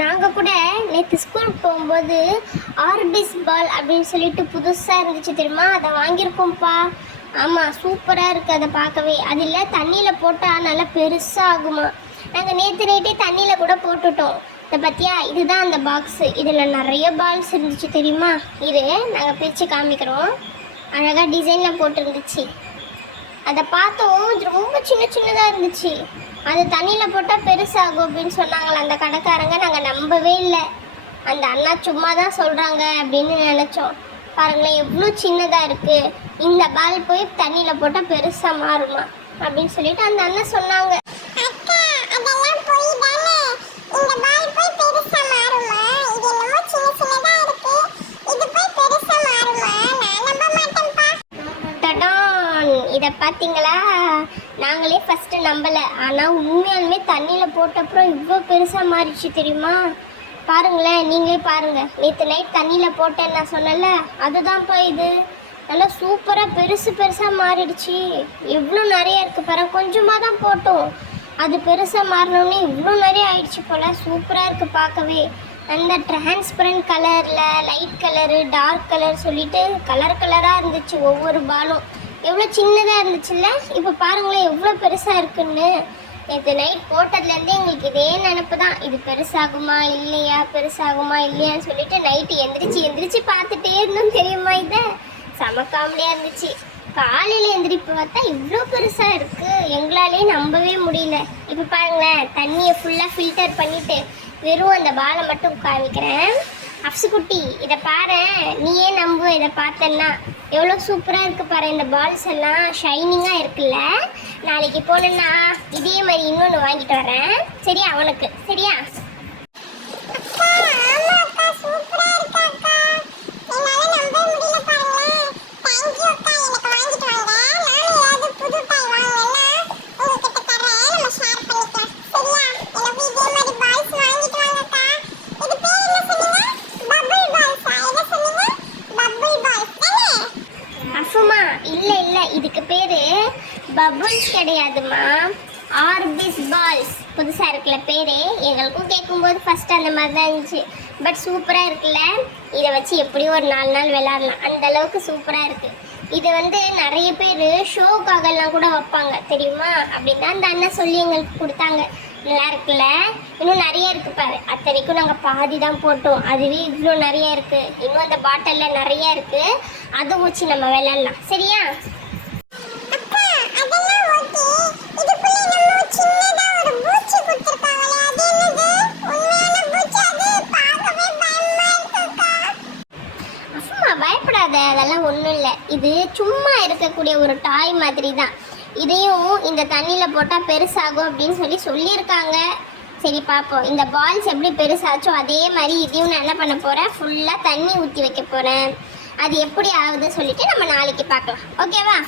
நாங்கள் கூட நேற்று ஸ்கூலுக்கு போகும்போது ஆர்பிஸ் பால் அப்படின்னு சொல்லிட்டு புதுசாக இருந்துச்சு தெரியுமா? அதை வாங்கியிருக்கோம்ப்பா. ஆமாம் சூப்பராக இருக்குது அதை பார்க்கவே. அதில் தண்ணியில் போட்டால் நல்லா பெருசாக ஆகுமா நாங்கள் நேற்று நைட்டே தண்ணியில் கூட போட்டுட்டோம். இதை பார்த்தியா? இதுதான் அந்த பாக்ஸு இதில் நிறைய பால்ஸ் இருந்துச்சு தெரியுமா? இது நாங்கள் பிரித்து காமிக்கிறோம். அழகாக டிசைனில் போட்டிருந்துச்சு. அதை பார்த்தோம். ரொம்ப சின்ன சின்னதாக இருந்துச்சு. அது தண்ணியில் போட்டால் பெருசாகும் அப்படின்னு சொன்னாங்களே அந்த கடைக்காரங்க. நாங்கள் நம்பவே இல்லை. அந்த அண்ணா சும்மா தான் சொல்கிறாங்க அப்படின்னு நினச்சோம். பாருங்களேன் எவ்வளோ சின்னதாக இருக்குது இந்த பால் போய் தண்ணியில் போட்டால் பெருசாக மாறுமா அப்படின்னு சொல்லிட்டு அந்த அண்ணன் சொன்னாங்க அக்கா அதெல்லாம் போய் தானே இந்த பால் போய் பெருசா மாறுமா இது என்னமோ சின்ன சின்னதா இருக்கு இது போய் பெருசா மாறுமா நான் நம்ப மாட்டேன்ப்பா டடான் இதை பார்த்தீங்களா நாங்களே ஃபஸ்ட்டு நம்பலை. ஆனால் உண்மையாலுமே தண்ணியில் போட்ட அப்புறம் இவ்வளோ பெருசாக மாறிடுச்சு தெரியுமா? பாருங்களேன் நீங்களே பாருங்கள் நேற்று நைட் தண்ணியில் போட்டேன்னு நான் சொன்னல அதுதான்ப்பா இது. நல்லா சூப்பராக பெருசு பெருசாக மாறிடுச்சு. எவ்வளோ நிறைய இருக்குது பாரு கொஞ்சமாக தான் போட்டோம். அது பெருசாக மாறினோடனே இவ்வளோ நிறைய ஆயிடுச்சு போல் சூப்பராக இருக்குது பார்க்கவே. அந்த டிரான்ஸ்பரண்ட் கலரில் லைட் கலரு டார்க் கலர் சொல்லிட்டு கலர் கலராக இருந்துச்சு ஒவ்வொரு பாலும். எவ்வளோ சின்னதாக இருந்துச்சுல்ல? இப்போ பாருங்களேன் எவ்வளோ பெருசாக இருக்குன்னு. நேற்று நைட் போட்டதுலேருந்தே எங்களுக்கு இதே நினப்பு தான். இது பெருசாகுமா இல்லையா? பெருசாகுமா இல்லையான்னு சொல்லிட்டு நைட்டு எந்திரிச்சு எந்திரிச்சு பார்த்துட்டே இருந்தோம். தெரியுமா இதை? செம காமெடியாக இருந்துச்சு. காலையில் எந்திரிப்பு பார்த்தா இவ்வளோ பெருசாக இருக்குது எங்களாலே நம்பவே முடியல. இப்போ பாருங்களேன் தண்ணியை ஃபுல்லாக ஃபில்டர் பண்ணிவிட்டு வெறும் அந்த பாலை மட்டும் காமிக்கிறேன். அப்சு குட்டி இதை பாரு. நீயே நம்பு இதை பார்த்தேன்னா. எவ்வளோ சூப்பராக இருக்குது பாரு இந்த பால்ஸ் எல்லாம் ஷைனிங்காக இருக்குல்ல. நாளைக்கு போனேன்னா இதே மாதிரி இன்னொன்று வாங்கிட்டு வரேன். சரியா அவனுக்கு? சரியா அக்கா ஆமா அக்கா சூப்பரா இருக்கு அக்கா என்னால நம்பவே முடியல பாருங்களேன் தேங்க்யூ அக்கா எனக்கு வாங்கிட்டு வாங்க நானும் ஏதாவது புது டாய் வாங்கலாம் உங்ககிட்ட தரேன் நம்ம ஷேர் பண்ணிக்கலாம் சரியா எனக்கு இதே மாதிரி பால்ஸ் வாங்கிட்டு வாங்க அக்கா இது பேர் என்ன சொன்னீங்க பபிள் பால்ஸா என்ன சொன்னீங்க பபிள் பால்ஸ் தானே அஃபுமா இல்லை இல்லை இதுக்கு பேர் பபுள்ஸ் கிடையாதுமா ஆர்பிஸ் பால்ஸ். புதுசாக இருக்குல்ல பேர்? எங்களுக்கும் கேட்கும்போது ஃபஸ்ட்டு அந்த மாதிரி தான் இருந்துச்சு. பட் சூப்பராக இருக்குல்ல? இதை வச்சு எப்படியும் ஒரு நாலு நாள் விளாட்லாம் அந்த அளவுக்கு சூப்பராக இருக்குது இது வந்து நிறைய பேர் ஷோக்காகலாம் கூட வைப்பாங்க. தெரியுமா? அப்படின்னு அந்த அண்ணன் சொல்லி எங்களுக்கு கொடுத்தாங்க. நல்லா இருக்குல்ல? இன்னும் நிறைய இருக்கு பாரு. அத்தனைக்கும் நாங்கள் பாதி தான் போட்டோம். அதுவே இவ்வளோ நிறைய இருக்கு. இன்னும் அந்த பாட்டிலில் நிறைய இருக்கு. அதை வச்சு நம்ம விளாட்லாம் சரியா? ஒன்றும் இல்லை. இது சும்மா இருக்கக்கூடிய ஒரு டாய் மாதிரி தான் இதையும் இந்த தண்ணியில் போட்டால் பெருசாகும் அப்படின்னு சொல்லி சொல்லியிருக்காங்க. சரி பார்ப்போம் இந்த பால்ஸ் எப்படி பெருசாச்சோ அதே மாதிரி இதையும் நான் என்ன பண்ண போகிறேன் ஃபுல்லாக தண்ணி ஊற்றி வைக்க போகிறேன் அது எப்படி ஆகுதுன்னு சொல்லிட்டு நம்ம நாளைக்கு பார்க்கலாம். ஓகேவா